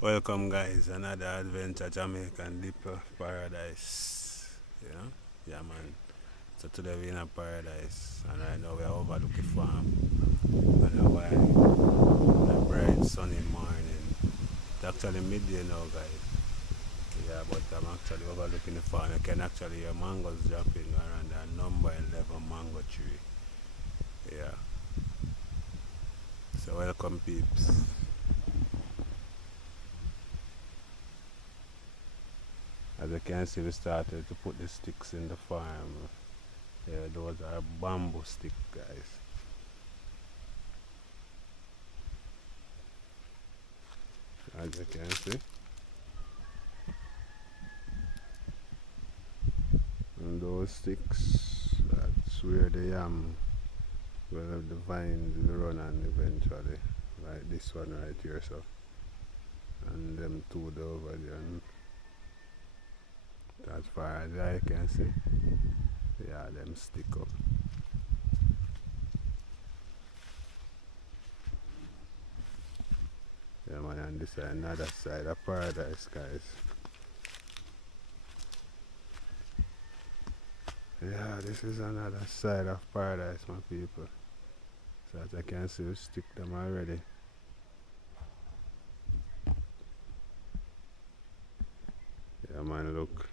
Welcome guys, another adventure Jamaican deep paradise. You know? Yeah man. So today we're in a paradise and right now we're overlooking farm and a a bright sunny morning. It's actually midday now guys. Yeah, but I'm actually overlooking the farm. You can actually hear mangoes dropping around the number 11 mango tree. Yeah. So welcome peeps. As you can see, we started to put the sticks in the farm. Yeah, those are bamboo sticks, guys. As you can see. And those sticks, that's where the yam will have the vines run and eventually, like this one right here, so. And them two over there. And as far as I can see, yeah, them stick up. Yeah man, and this is another side of paradise guys. Yeah, this is another side of paradise my people. So as I can see we stick them already. Yeah man, look.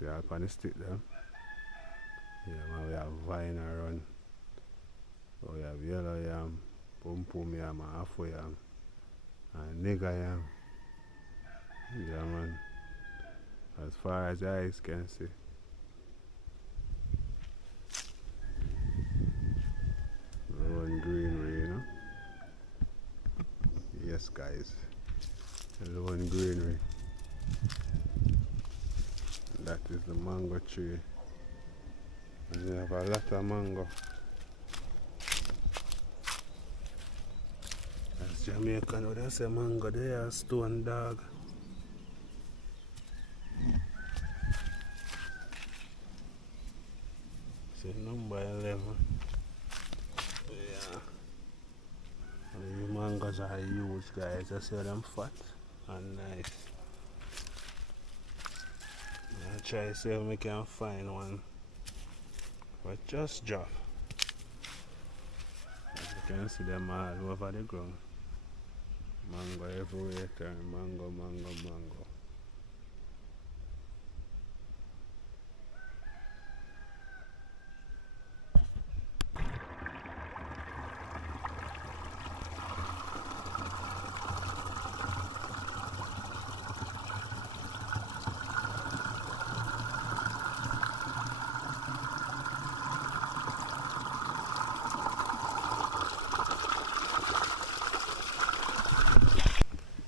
See how can you stick them? Yeah man, we have vine around. Oh, we have yellow yam, pum pum yam, and afro yam, and nigger yam. Yeah man, as far as the eyes can see. Low greenery, you know. Yes guys, low greenery. That is the mango tree. And we have a lot of mango. That's Jamaica now, that's a mango there, stone dog. See number 11. Yeah. And the mangoes are huge guys, I see them fat and nice. I'll try to see if we can find one. But just drop. As you can see them all over the ground. Mango everywhere, turn mango, mango, mango.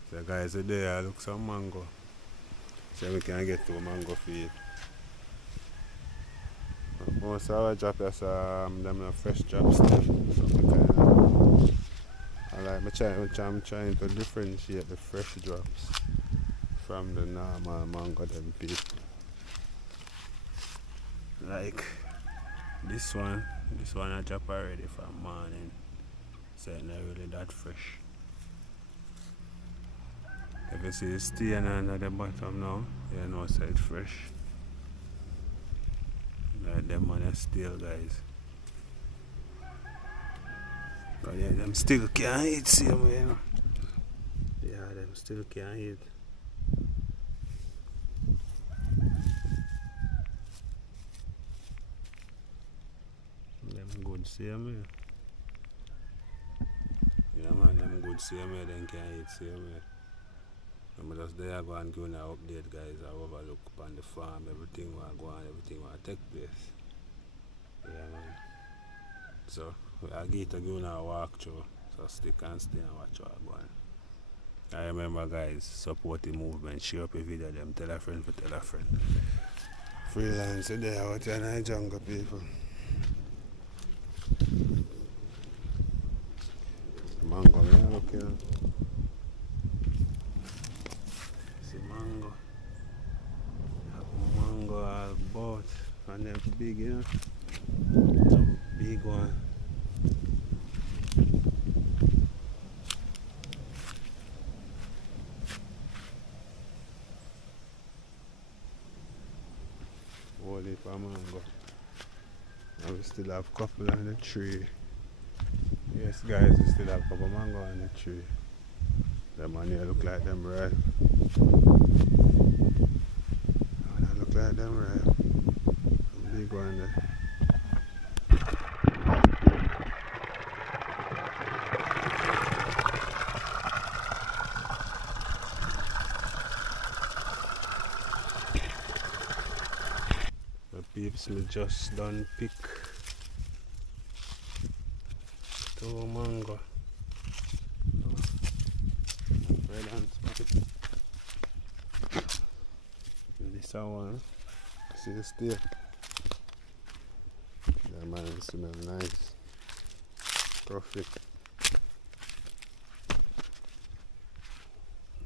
So guys, today I look some mango. So we can get to a mango field. Most of our drops them fresh drops still. So we can, I'm trying to differentiate the fresh drops from the normal mango them people. Like this one I drop already from morning. So it's not really that fresh. If you see the stain under the bottom now, you know so it's fresh. Like them on are still guys. But yeah, them still can't eat same way, you know. Yeah, them still can't eat. Them good same way. Yeah man, them good same way, them can't eat same way. I'm just there go and give an update guys. I overlook on the farm, everything will go on, everything will take place. Yeah man. So I get to give a walk through. So stick and stay and watch what go on. I remember guys, support the movement, share up a video them, tell a friend for tell a friend. Freelance today out here in the jungle people. Mango, man, look here. See mango. Mango all bought and they're big, you know. Some big one. of mango. And we still have couple on the tree. Yes guys, we still have couple mango on the tree. Them on here look like them ripe. They look like them ripe. Big one there. The peeps me just done pick 2 mango. Red and spotted. This one, see the steak. Yeah man, it smells nice. Perfect.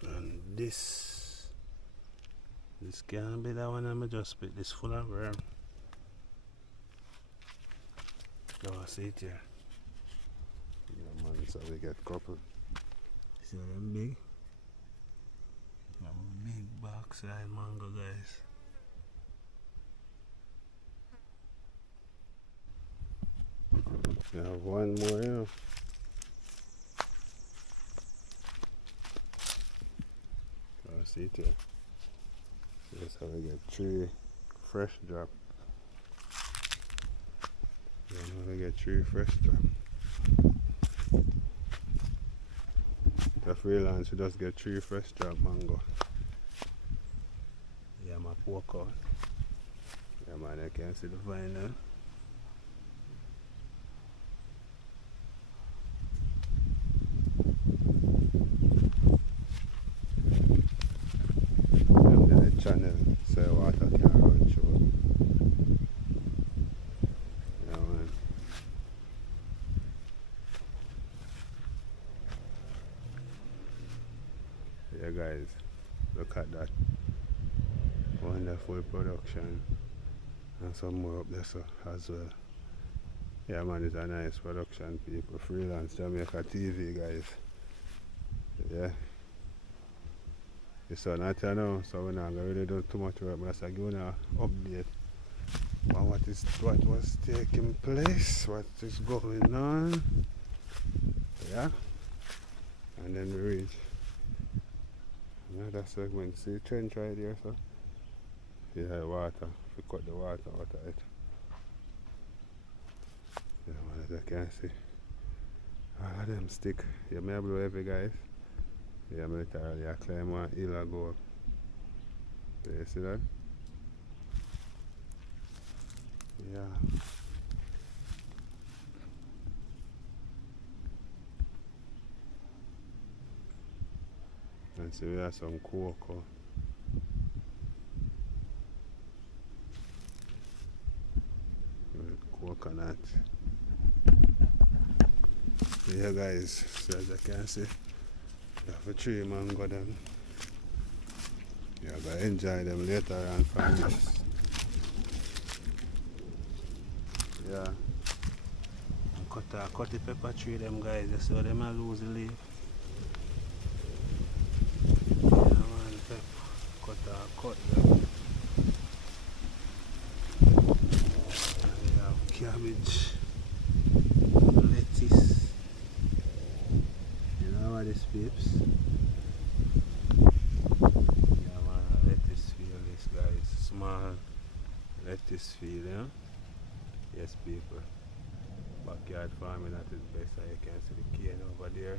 And this can't be that one I just picked. This full of worm. Oh, see it here. Yeah man, so we get couple. See them big? Big backside mango guys. We have one more here. Oh, see it here. That's how we get 3 fresh drop. Yeah, now we get 3 fresh drop. The freelance we just get 3 fresh drop mango. Yeah, my pork out. Yeah man, I can see the vine now. Channel so water can run through. Yeah man. Yeah guys, look at that. Wonderful production. And some more up there so as well. Yeah man, it's a nice production people. Freelance Jamaica TV guys. Yeah. It's not here now, so we're not going to really do too much work, but I give you an update on what was taking place, what is going on. Yeah. And then we reach another segment. See the trench right here, so see the water. If we cut the water out of it. Yeah man, as I can see. All of them stick. You may blow heavy guys. Yeah, I'm literally I climb one hill and go up. Do you see that? Yeah. And see we have some cocoa. Coconut. Yeah guys, so as I can see. You have a 3 mango then. You're going to enjoy them later on from this. Yeah. Cut the pepper tree them guys, you see how them a lose the leaf. Yeah man, cut them. And you have cabbage, lettuce. You know what this peeps? Yeah man, lettuce field this guys. Small lettuce field, yeah? Yes people. Backyard farming at its best, and you can see the cane over there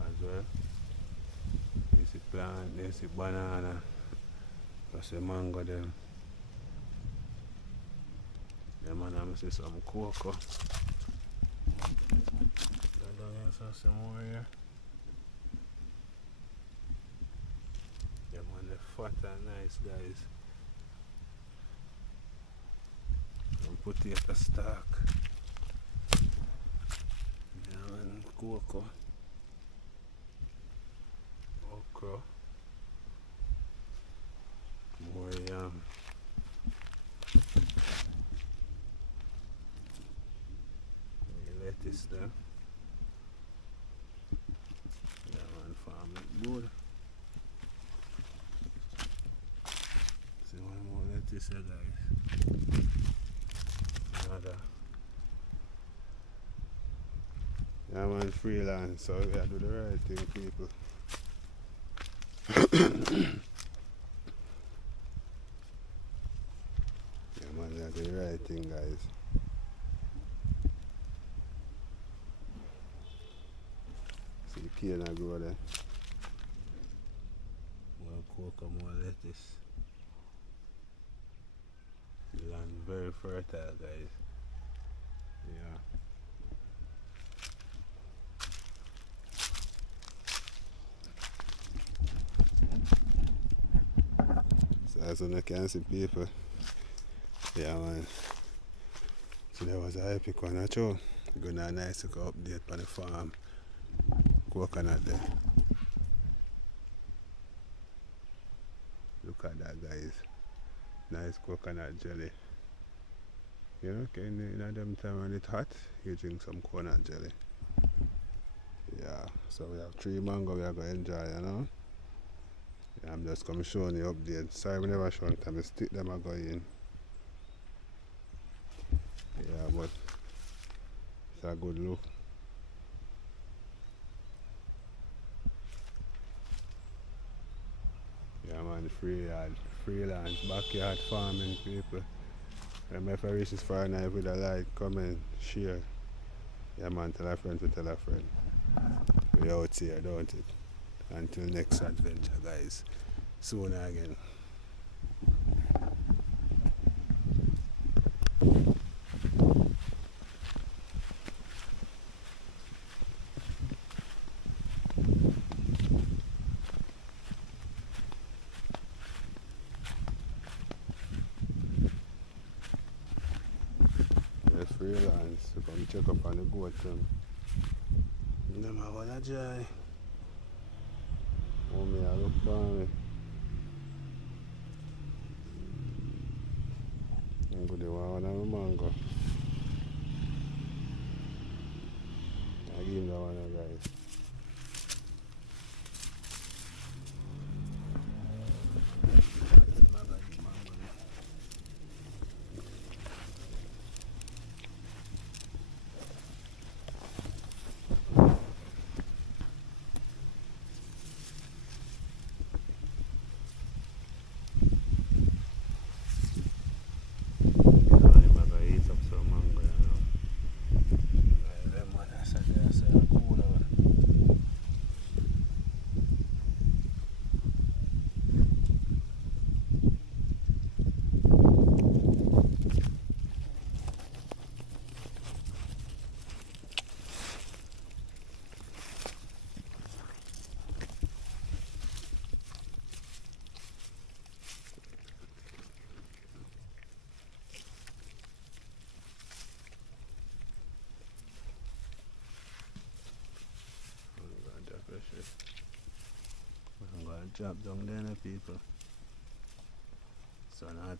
as well. You see plant, you see banana, plus the mango there. Yeah man, I see some cocoa. Down here, some more here. Yeah man, the fat and nice guys. And potato stock. Yeah man, cocoa. Okra. More yam. Lettuce there. Yeah man, farm look good. See one more lettuce here guys. Another. Yeah, man, freelance, so we gotta do the right thing, people. Yeah, man, we gotta do the right thing, guys. See the cane I grow there. More cocoa, more lettuce. The land very fertile, guys. Yeah. So as you can see, people. Yeah, man. So there was a epic one, I show. Gonna a nice little update on the farm. Coconut there. Look at that, guys. Nice coconut jelly. You know, in them time when it's hot, you drink some coconut jelly. Yeah, so we have 3 mango we are going to enjoy, you know. Yeah, I'm just coming showing you update. Sorry, we never show them. I stick them I go in. Yeah, but it's a good look. Yeah, man, freelance, backyard farming, people. Remember, if I reach this far now, with a like, comment, share. Yeah, man, tell a friend to tell a friend. We out here, don't it? Until next adventure, guys. Soon again. Yes, freelance. So come check up on the goat. Them have a joy. Oh, me, I look for me. I'm going to want one mango. I give him that one, guys. I'm going to drop down there, people. So now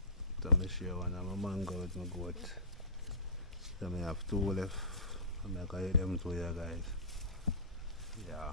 I share one of my mango with my goat. So I have 2 left. I'm going to eat them 2 here, guys. Yeah.